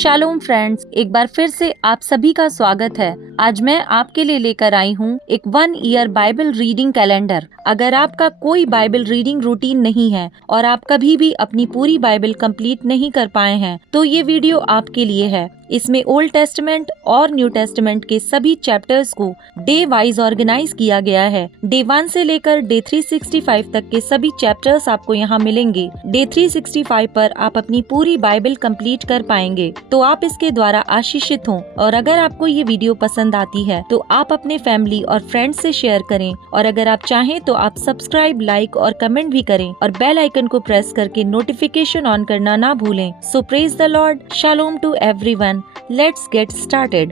Shalom friends, एक बार फिर से आप सभी का स्वागत है। आज मैं आपके लिए लेकर आई हूँ एक 1 ईयर बाइबल रीडिंग कैलेंडर। अगर आपका कोई बाइबल रीडिंग रूटीन नहीं है और आप कभी भी अपनी पूरी बाइबल कंप्लीट नहीं कर पाए हैं, तो ये वीडियो आपके लिए है। इसमें ओल्ड टेस्टमेंट और न्यू टेस्टमेंट के सभी चैप्टर्स को डे वाइज ऑर्गेनाइज किया गया है। डे 1 से लेकर डे 365 तक के सभी चैप्टर्स आपको यहाँ मिलेंगे। डे 365 पर आप अपनी पूरी बाइबल कंप्लीट कर पाएंगे, तो आप इसके द्वारा आशीषित हों। और अगर आपको ये वीडियो पसंद आती है तो आप अपने फैमिली और फ्रेंड्स से शेयर करें, और अगर आप चाहें तो आप सब्सक्राइब, लाइक और कमेंट भी करें और बेल आइकन को प्रेस करके नोटिफिकेशन ऑन करना ना भूलें। So praise the lord, shalom to everyone. Let's get started.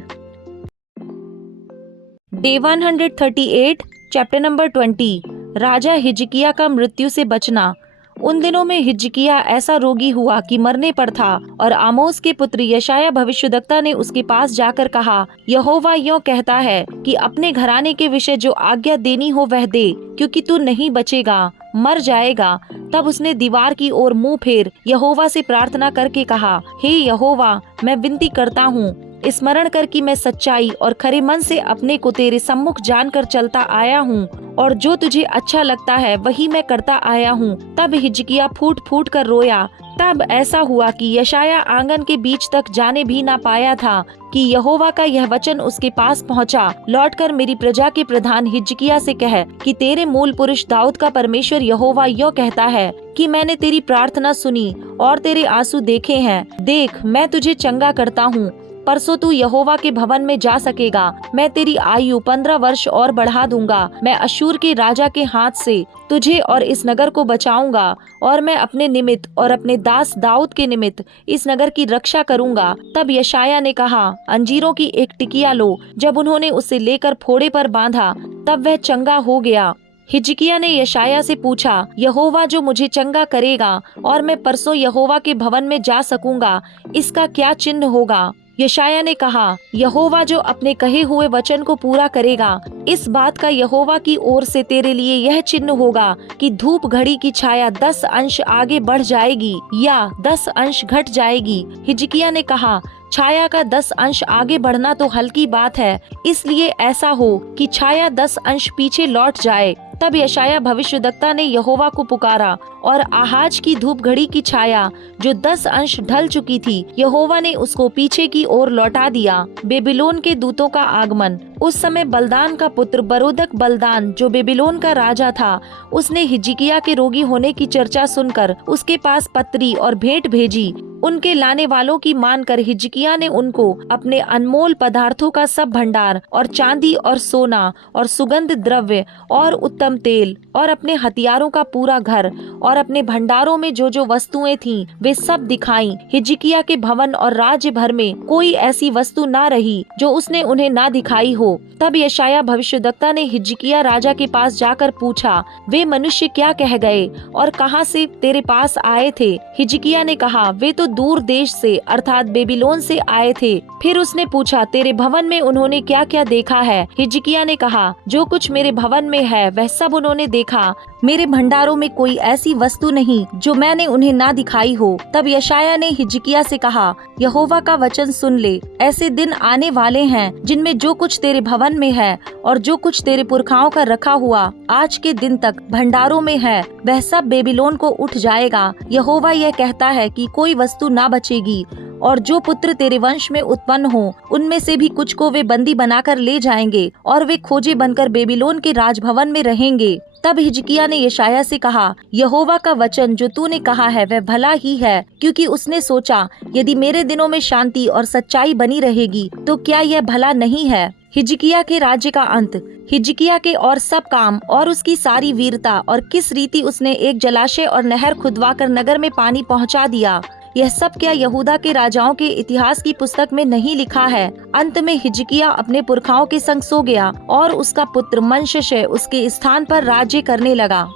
Day 138, chapter number 20, राजा हिजकिया का मृत्यु से बचना। उन दिनों में हिजकिया ऐसा रोगी हुआ कि मरने पर था, और आमोस के पुत्र यशाया भविष्यद्वक्ता ने उसके पास जाकर कहा, यहोवा यों कहता है कि अपने घराने के विषय जो आज्ञा देनी हो वह दे, क्योंकि तू नहीं बचेगा, मर जाएगा। तब उसने दीवार की ओर मुंह फेर यहोवा से प्रार्थना करके कहा, हे यहोवा, मैं विनती करता हूँ, स्मरण कर कि मैं सच्चाई और खरे मन से अपने को तेरे सम्मुख जानकर चलता आया हूँ, और जो तुझे अच्छा लगता है वही मैं करता आया हूँ। तब हिजकिया फूट फूट कर रोया। तब ऐसा हुआ कि यशाया आंगन के बीच तक जाने भी ना पाया था कि यहोवा का यह वचन उसके पास पहुंचा, लौटकर मेरी प्रजा के प्रधान हिजकिया से कह कि तेरे मूल पुरुष दाऊद का परमेश्वर यहोवा यो कहता है कि मैंने तेरी प्रार्थना सुनी और तेरे आंसू देखे हैं। देख, मैं तुझे चंगा करता हूँ। परसों तू यहोवा के भवन में जा सकेगा। मैं तेरी आयु 15 वर्ष और बढ़ा दूंगा। मैं अश्शूर के राजा के हाथ से तुझे और इस नगर को बचाऊंगा, और मैं अपने निमित्त और अपने दास दाऊद के निमित्त इस नगर की रक्षा करूंगा। तब यशाया ने कहा, अंजीरों की एक टिकिया लो। जब उन्होंने उसे लेकर फोड़े पर बांधा, तब वह चंगा हो गया। हिजकिया ने यशाया से पूछा, यहोवा जो मुझे चंगा करेगा और मैं परसों यहोवा के भवन में जा सकूंगा, इसका क्या चिन्ह होगा? यशाया ने कहा, यहोवा जो अपने कहे हुए वचन को पूरा करेगा। इस बात का यहोवा की ओर से तेरे लिए यह चिन्ह होगा कि धूप घड़ी की छाया 10 अंश आगे बढ़ जाएगी या 10 अंश घट जाएगी। हिजकिया ने कहा, छाया का 10 अंश आगे बढ़ना तो हल्की बात है, इसलिए ऐसा हो कि छाया 10 अंश पीछे लौट जाए। तब यशाया भविष्यद्वक्ता ने यहोवा को पुकारा, और आहाज की धूप घड़ी की छाया जो 10 अंश ढल चुकी थी, यहोवा ने उसको पीछे की ओर लौटा दिया। बेबीलोन के दूतों का आगमन। उस समय बलदान का पुत्र बरोदक बलदान, जो बेबीलोन का राजा था, उसने हिजकिया के रोगी होने की चर्चा सुनकर उसके पास पत्री और भेंट भेजी। उनके लाने वालों की मानकर हिजकिया ने उनको अपने अनमोल पदार्थों का सब भंडार और चांदी और सोना और सुगंध द्रव्य और उत्तम तेल और अपने हथियारों का पूरा घर और अपने भंडारों में जो जो वस्तुएं थीं वे सब दिखाई। हिजकिया के भवन और राज्य भर में कोई ऐसी वस्तु ना रही जो उसने उन्हें ना दिखाई हो। तब यशाया भविष्यद्वक्ता ने हिजकिया राजा के पास जाकर पूछा, वे मनुष्य क्या कह गए और कहाँ से तेरे पास आए थे? हिजकिया ने कहा, वे तो दूर देश से अर्थात बेबीलोन से आए थे। फिर उसने पूछा, तेरे भवन में उन्होंने क्या क्या देखा है? हिजकिया ने कहा, जो कुछ मेरे भवन में है वह सब उन्होंने देखा। मेरे भंडारों में कोई ऐसी वस्तु नहीं जो मैंने उन्हें ना दिखाई हो। तब यशाया ने हिजकिया से कहा, यहोवा का वचन सुन ले। ऐसे दिन आने वाले हैं जिनमें जो कुछ तेरे भवन में है और जो कुछ तेरे पुरखाओं का रखा हुआ आज के दिन तक भंडारों में है, वह सब बेबीलोन को उठ जाएगा। यहोवा यह कहता है कि कोई वस्तु ना बचेगी, और जो पुत्र तेरे वंश में उत्पन्न हो उनमें से भी कुछ को वे बंदी बनाकर ले जाएंगे, और वे खोजे बनकर बेबीलोन के राजभवन में रहेंगे। तब हिजकिया ने यशाया से कहा, यहोवा का वचन जो तूने कहा है वह भला ही है, क्योंकि उसने सोचा, यदि मेरे दिनों में शांति और सच्चाई बनी रहेगी तो क्या यह भला नहीं है? हिजकिया के राज्य का अंत। हिजकिया के और सब काम और उसकी सारी वीरता और किस रीति उसने एक जलाशय और नहर खुदवाकर नगर में पानी पहुंचा दिया, यह सब क्या यहूदा के राजाओं के इतिहास की पुस्तक में नहीं लिखा है? अंत में हिजकिया अपने पुरखाओं के संग सो गया, और उसका पुत्र मनश्शे उसके स्थान पर राज्य करने लगा।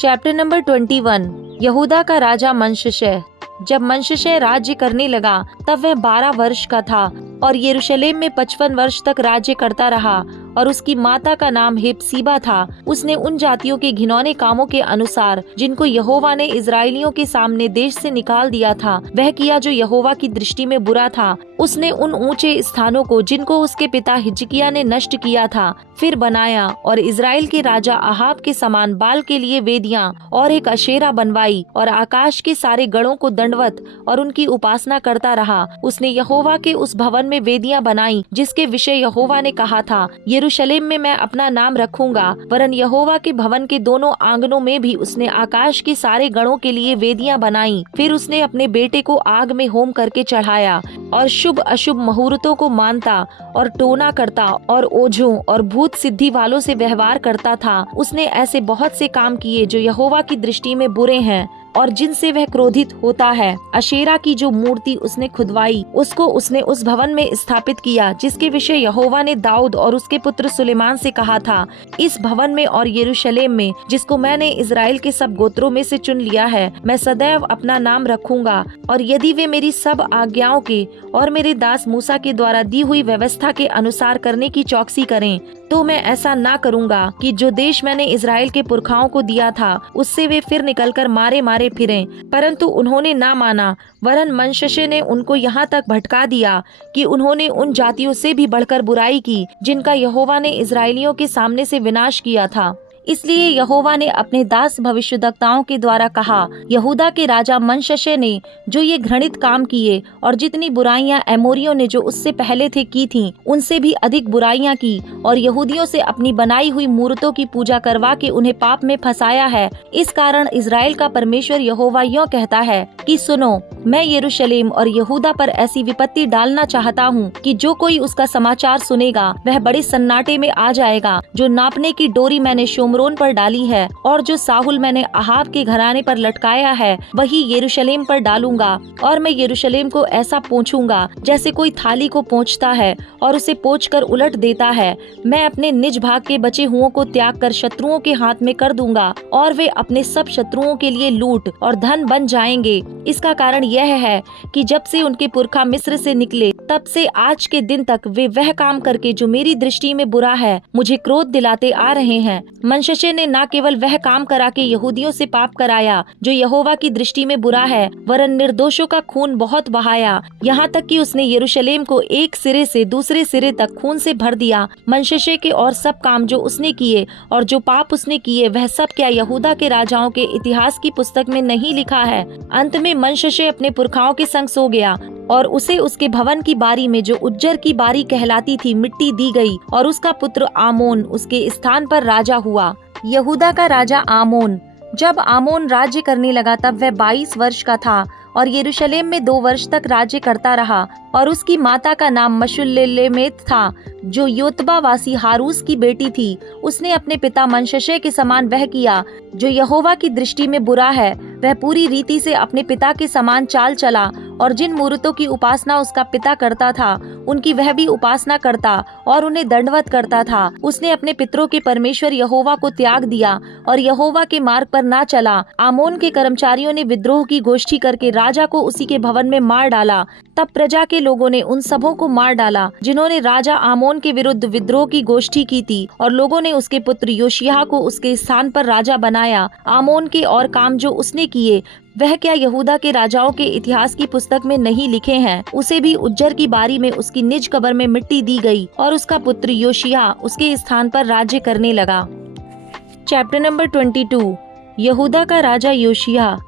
चैप्टर नंबर 21, यहूदा का राजा मनश्शे। जब मनश्शे राज्य करने लगा तब वह 12 वर्ष का था, और यरूशलेम में 55 वर्ष तक राज्य करता रहा, और उसकी माता का नाम हेप्सीबा था। उसने उन जातियों के घिनौने कामों के अनुसार जिनको यहोवा ने इजराइलियों के सामने देश से निकाल दिया था वह किया जो यहोवा की दृष्टि में बुरा था। उसने उन ऊंचे स्थानों को जिनको उसके पिता हिजकिय्याह ने नष्ट किया था फिर बनाया और इजराइल के राजा अहाब के समान बाल के लिए वेदियां और एक अशेरा बनवाई और आकाश के सारे गणों को दंडवत और उनकी उपासना करता रहा। उसने यहोवा के उस भवन में वेदियां बनाई जिसके विषय यहोवा ने कहा था, यरूशलेम में मैं अपना नाम रखूंगा। वरन यहोवा के भवन के दोनों आंगनों में भी उसने आकाश के सारे गणों के लिए वेदियां बनाई। फिर उसने अपने बेटे को आग में होम करके चढ़ाया और शुभ अशुभ मुहूर्तों को मानता और टोना करता और ओझों और भूत सिद्धि वालों से व्यवहार करता था। उसने ऐसे बहुत से काम किए जो यहोवा की दृष्टि में बुरे हैं और जिनसे वह क्रोधित होता है। अशेरा की जो मूर्ति उसने खुदवाई उसको उसने उस भवन में स्थापित किया जिसके विषय यहोवा ने दाऊद और उसके पुत्र सुलेमान से कहा था, इस भवन में और यरूशलेम में जिसको मैंने इजराइल के सब गोत्रों में से चुन लिया है मैं सदैव अपना नाम रखूंगा। और यदि वे मेरी सब आज्ञाओं के और मेरे दास मूसा के द्वारा दी हुई व्यवस्था के अनुसार करने की चौकसी करें तो मैं ऐसा ना करूंगा कि जो देश मैंने इजराइल के पुरखाओं को दिया था उससे वे फिर निकलकर मारे मारे फिरें। परंतु उन्होंने ना माना, वरन मनश्शे ने उनको यहाँ तक भटका दिया कि उन्होंने उन जातियों से भी बढ़कर बुराई की जिनका यहोवा ने इजराइलियों के सामने से विनाश किया था। इसलिए यहोवा ने अपने दास भविष्यद्वक्ताओं के द्वारा कहा, यहूदा के राजा मनश्शे ने जो ये घृणित काम किए और जितनी बुराइयां एमोरियों ने जो उससे पहले थे की थीं, उनसे भी अधिक बुराइयां की और यहूदियों से अपनी बनाई हुई मूर्तों की पूजा करवा के उन्हें पाप में फंसाया है। इस कारण इजराइल का परमेश्वर यहोवा यूं कहता है कि सुनो, मैं यरूशलेम और यहूदा पर ऐसी विपत्ति डालना चाहता हूँ कि जो कोई उसका समाचार सुनेगा वह बड़े सन्नाटे में आ जाएगा। जो नापने की डोरी मैंने शोमरोन पर डाली है और जो साहुल मैंने अहाब के घराने पर लटकाया है वही यरूशलेम पर डालूंगा। और मैं यरूशलेम को ऐसा पोंछूंगा जैसे कोई थाली को पोंछता है और उसे पोंछ कर उलट देता है। मैं अपने निज भाग के बचे हुओं को त्याग कर शत्रुओं के हाथ में कर दूंगा और वे अपने सब शत्रुओं के लिए लूट और धन बन जाएंगे। इसका कारण यह है कि जब से उनके पुरखा मिस्र से निकले तब से आज के दिन तक वे वह काम करके जो मेरी दृष्टि में बुरा है मुझे क्रोध दिलाते आ रहे हैं। मनश्शे ने न केवल वह काम करा के यहूदियों से पाप कराया जो यहोवा की दृष्टि में बुरा है, वरन निर्दोषों का खून बहुत बहाया, यहाँ तक कि उसने यरूशलेम को एक सिरे से दूसरे सिरे तक खून से भर दिया। मनश्शे के और सब काम जो उसने किए और जो पाप उसने किए वह सब क्या यहूदा के राजाओं के इतिहास की पुस्तक में नहीं लिखा है। अंत में मनश्शे अपने पुरखाओं के संग सो गया और उसे उसके भवन की बारी में जो उज्जर की बारी कहलाती थी मिट्टी दी गई और उसका पुत्र आमोन उसके स्थान पर राजा हुआ। यहूदा का राजा आमोन। जब आमोन राज्य करने लगा तब वह 22 वर्ष का था और यरूशलेम में 2 वर्ष तक राज्य करता रहा। और उसकी माता का नाम मशुल्लेमेत था जो योतबा वासी हारूस की बेटी थी। उसने अपने पिता मनश्शे के समान वह किया जो यहोवा की दृष्टि में बुरा है। वह पूरी रीति से अपने पिता के समान चाल चला और जिन मूर्तों की उपासना उसका पिता करता था उनकी वह भी उपासना करता और उन्हें दंडवत करता था। उसने अपने पितरों के परमेश्वर यहोवा को त्याग दिया और यहोवा के मार्ग पर ना चला। आमोन के कर्मचारियों ने विद्रोह की गोष्ठी करके राजा को उसी के भवन में मार डाला। तब प्रजा के लोगों ने उन सबों को मार डाला जिन्होंने राजा आमोन के विरुद्ध विद्रोह की गोष्ठी की थी और लोगों ने उसके पुत्र योशिय्याह को उसके स्थान पर राजा बनाया। आमोन के और काम जो उसने किए वह क्या यहूदा के राजाओं के इतिहास की पुस्तक में नहीं लिखे हैं। उसे भी उज्जर की बारी में उसकी निज कब्र में मिट्टी दी गई और उसका पुत्र योशिय्याह उसके स्थान पर राज्य करने लगा। Chapter number 22। यहूदा का राजा योशिय्याह।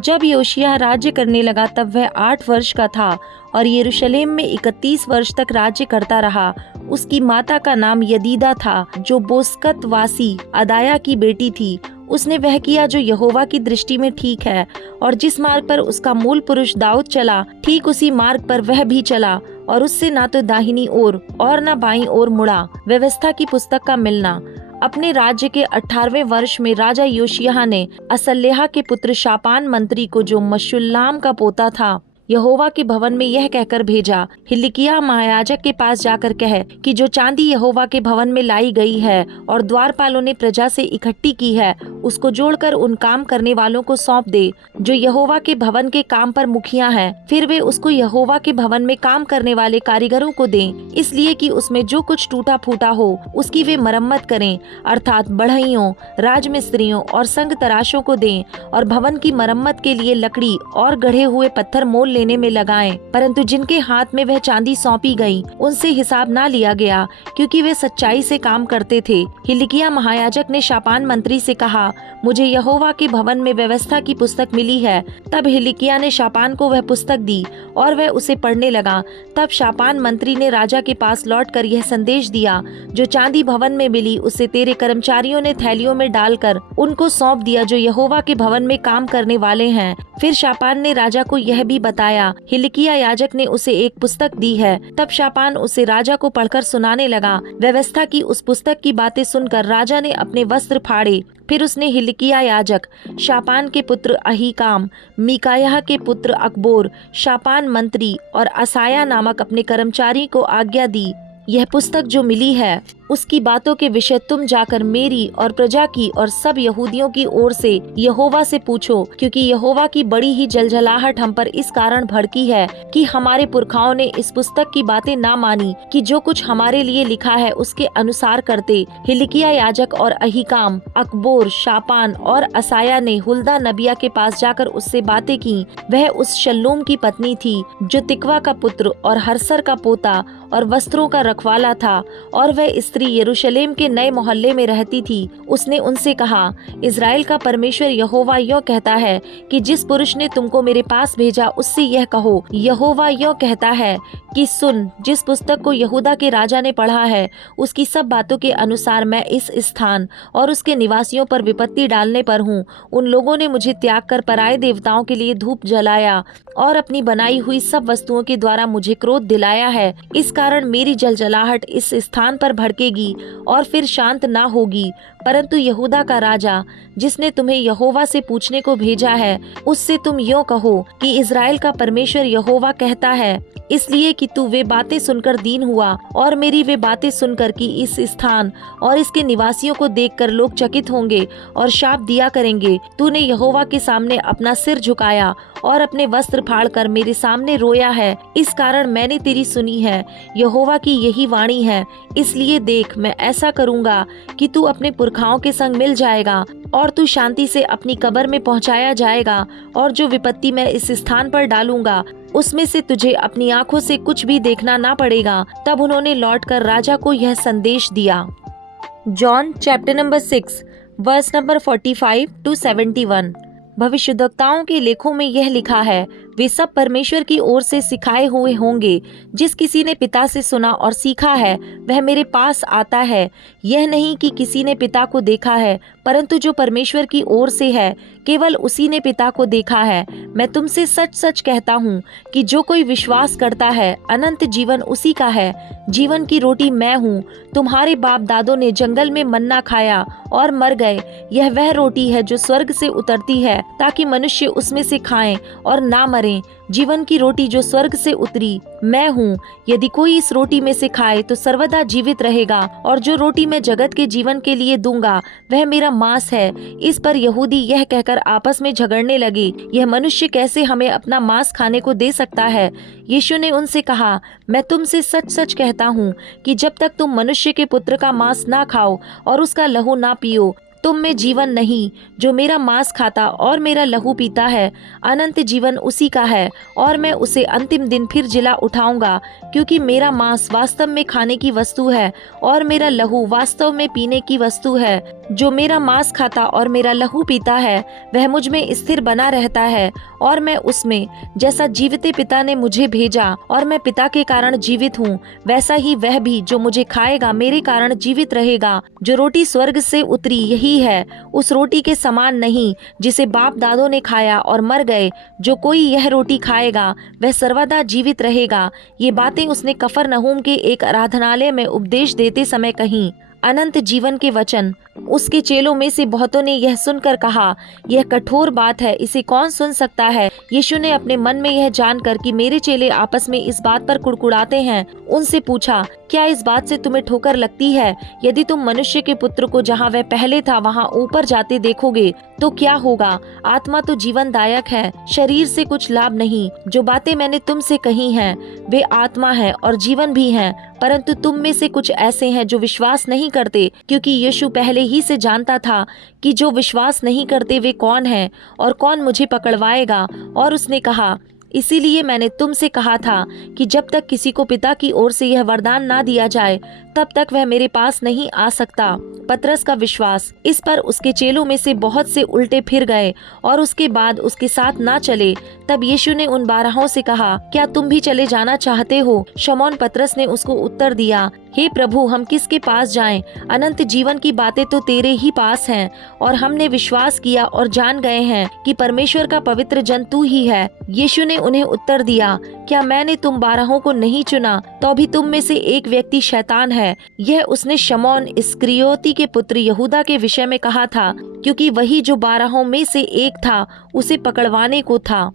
जब योशिय्याह राज्य करने लगा तब वह 8 वर्ष का था और यरूशलेम में 31 वर्ष तक राज्य करता रहा। उसकी माता का नाम यदीदा था जो बोस्कत वासी अदाया की बेटी थी। उसने वह किया जो यहोवा की दृष्टि में ठीक है और जिस मार्ग पर उसका मूल पुरुष दाऊद चला ठीक उसी मार्ग पर वह भी चला और उससे ना तो दाहिनी ओर और न बाईं ओर मुड़ा। व्यवस्था की पुस्तक का मिलना। अपने राज्य के 18वें वर्ष में राजा योशिय्याह ने असल्याह के पुत्र शापान मंत्री को जो मशुल्लाम का पोता था यहोवा के भवन में यह कहकर भेजा, हिल्किय्याह महायाजक के पास जाकर कह कि जो चांदी यहोवा के भवन में लाई गई है और द्वारपालों ने प्रजा से इकट्ठी की है, उसको जोड़कर उन काम करने वालों को सौंप दे जो यहोवा के भवन के काम पर मुखिया हैं। फिर वे उसको यहोवा के भवन में काम करने वाले कारीगरों को दें, इसलिए कि उसमें जो कुछ टूटा फूटा हो उसकी वे मरम्मत करें, अर्थात बढ़इयों, राजमिस्त्रियों और संग तराशों को दें, और भवन की मरम्मत के लिए लकड़ी और गढ़े हुए पत्थर मोल लेने में लगाएं। परंतु जिनके हाथ में वह चांदी सौंपी गई उनसे हिसाब ना लिया गया, क्योंकि वे सच्चाई से काम करते थे। हिल्किय्याह महायाजक ने शापान मंत्री से कहा, मुझे यहोवा के भवन में व्यवस्था की पुस्तक मिली है। तब हिल्किय्याह ने शापान को वह पुस्तक दी और वह उसे पढ़ने लगा। तब शापान मंत्री ने राजा के पास लौटकर यह संदेश दिया, जो चांदी भवन में मिली उसे तेरे कर्मचारियों ने थैलियों में डालकर उनको सौंप दिया जो यहोवा के भवन में काम करने वाले हैं। फिर शापान ने राजा को यह भी बताया, हिल्किय्याह याजक ने उसे एक पुस्तक दी है। तब शापान उसे राजा को पढ़कर सुनाने लगा। व्यवस्था की उस पुस्तक की बातें सुनकर राजा ने अपने वस्त्र फाड़े। फिर उसने हिल्किय्याह याजक, शापान के पुत्र अहीकाम, मीकायाह के पुत्र अकबोर, शापान मंत्री और असाया नामक अपने कर्मचारी को आज्ञा दी, यह पुस्तक जो मिली है उसकी बातों के विषय तुम जाकर मेरी और प्रजा की और सब यहूदियों की ओर से यहोवा से पूछो, क्योंकि यहोवा की बड़ी ही जलजलाहट हम पर इस कारण भड़की है कि हमारे पुरखाओं ने इस पुस्तक की बातें ना मानी कि जो कुछ हमारे लिए लिखा है उसके अनुसार करते। हिल्किय्याह याजक और अहीकाम, अकबोर, शापान और असाया ने हुल्दा नबिया के पास जाकर उससे बातें की। वह उस शल्लूम की पत्नी थी जो तिकवा का पुत्र और हरसर का पोता और वस्त्रों का रखवाला था, और वह स्त्री यरूशलेम के नए मोहल्ले में रहती थी। उसने उनसे कहा, इज़राइल का परमेश्वर यहोवा यो कहता है कि जिस पुरुष ने तुमको मेरे पास भेजा उससे यह कहो, यहोवा यो कहता है कि सुन, जिस पुस्तक को यहूदा के राजा ने पढ़ा है उसकी सब बातों के अनुसार मैं इस स्थान और उसके निवासियों पर विपत्ति डालने पर हूँ। उन लोगों ने मुझे त्याग कर पराये देवताओं के लिए धूप जलाया और अपनी बनाई हुई सब वस्तुओं के द्वारा मुझे क्रोध दिलाया है। इस कारण मेरी जलजलाहट इस स्थान पर भड़केगी और फिर शांत ना होगी। परंतु यहूदा का राजा जिसने तुम्हें यहोवा से पूछने को भेजा है, उससे तुम यो कहो कि इज़राइल का परमेश्वर यहोवा कहता है, इसलिए कि तू वे बातें सुनकर दीन हुआ और मेरी वे बातें सुनकर कि इस स्थान और इसके निवासियों को देखकर लोग चकित होंगे और शाप दिया करेंगे। तूने यहोवा के सामने अपना सिर झुकाया और अपने वस्त्र फाड़कर मेरे सामने रोया है। इस कारण मैंने तेरी सुनी है। यहोवा की यही वाणी है। इसलिए देख, मैं ऐसा करूंगा कि तू अपने पुरखाओं के संग मिल जाएगा और तू शांति से अपनी कब्र में पहुंचाया जाएगा, और जो विपत्ति मैं इस स्थान पर डालूंगा उसमें से तुझे अपनी आंखों से कुछ भी देखना ना पड़ेगा। तब उन्होंने लौटकर राजा को यह संदेश दिया। John chapter number 6 verse number 45 to 71। भविष्यद्वक्ताओं के लेखों में यह लिखा है, वे सब परमेश्वर की ओर से सिखाए हुए होंगे। जिस किसी ने पिता से सुना और सीखा है वह मेरे पास आता है। यह नहीं कि किसी ने पिता को देखा है, परंतु जो परमेश्वर की ओर से है केवल उसी ने पिता को देखा है। मैं तुमसे सच सच कहता हूँ कि जो कोई विश्वास करता है अनंत जीवन उसी का है। जीवन की रोटी मैं हूँ। तुम्हारे बाप दादों ने जंगल में मन्ना खाया और मर गए। यह वह रोटी है जो स्वर्ग से उतरती है, ताकि मनुष्य उसमें से खाएं और ना मरें। जीवन की रोटी जो स्वर्ग से उतरी मैं हूँ। यदि कोई इस रोटी में से खाए तो सर्वदा जीवित रहेगा, और जो रोटी मैं जगत के जीवन के लिए दूंगा वह मेरा मांस है। इस पर यहूदी यह कहकर आपस में झगड़ने लगे, यह मनुष्य कैसे हमें अपना मांस खाने को दे सकता है। यीशु ने उनसे कहा, मैं तुमसे सच सच कहता हूँ कि जब तक तुम मनुष्य के पुत्र का मांस ना खाओ और उसका लहू ना पियो, तुम में जीवन नहीं। जो मेरा मांस खाता और मेरा लहू पीता है अनंत जीवन उसी का है, और मैं उसे अंतिम दिन फिर जिला उठाऊंगा। क्योंकि मेरा मांस वास्तव में खाने की वस्तु है और मेरा लहू वास्तव में पीने की वस्तु है। जो मेरा मांस खाता और मेरा लहू पीता है वह मुझ में स्थिर बना रहता है और मैं उसमें। जैसा जीविते पिता ने मुझे भेजा और मैं पिता के कारण जीवित हूँ, वैसा ही वह भी जो मुझे खाएगा मेरे कारण जीवित रहेगा। जो रोटी स्वर्ग से उतरी यही है, उस रोटी के समान नहीं जिसे बाप दादों ने खाया और मर गए। जो कोई यह रोटी खाएगा वह सर्वदा जीवित रहेगा। ये बातें उसने कफरनहूम के एक आराधनालय में उपदेश देते समय कहीं। अनंत जीवन के वचन। उसके चेलों में से बहुतों ने यह सुनकर कहा, यह कठोर बात है, इसे कौन सुन सकता है। यीशु ने अपने मन में यह जानकर कि मेरे चेले आपस में इस बात पर कुड़कुड़ाते हैं, उनसे पूछा, क्या इस बात से तुम्हें ठोकर लगती है? यदि तुम मनुष्य के पुत्र को जहाँ वह पहले था वहाँ ऊपर जाते देखोगे तो क्या होगा? आत्मा तो जीवनदायक है, शरीर से कुछ लाभ नहीं। जो बातें मैंने तुमसे कही हैं वे आत्मा है और जीवन भी हैं, परंतु तुम में से कुछ ऐसे हैं जो विश्वास नहीं करते। क्योंकि यीशु पहले ही से जानता था कि जो विश्वास नहीं करते वे कौन हैं और कौन मुझे पकड़वाएगा। और उसने कहा, इसीलिए मैंने तुमसे कहा था कि जब तक किसी को पिता की ओर से यह वरदान ना दिया जाए तब तक वह मेरे पास नहीं आ सकता। पतरस का विश्वास। इस पर उसके चेलों में से बहुत से उल्टे फिर गए और उसके बाद उसके साथ ना चले। तब यीशु ने उन 12 से कहा, क्या तुम भी चले जाना चाहते हो? शमौन पतरस ने उसको उत्तर दिया, हे प्रभु, हम किसके पास जाएं? अनंत जीवन की बातें तो तेरे ही पास हैं और हमने विश्वास किया और जान गए हैं कि परमेश्वर का पवित्र जन तू ही है। यीशु ने उन्हें उत्तर दिया, क्या मैंने तुम 12 को नहीं चुना? तो भी तुम में से एक व्यक्ति शैतान है। यह उसने शमौन इस्करियोती के पुत्र यहूदा के विषय में कहा था, क्योंकि वही जो 12 में से एक था उसे पकड़वाने को था।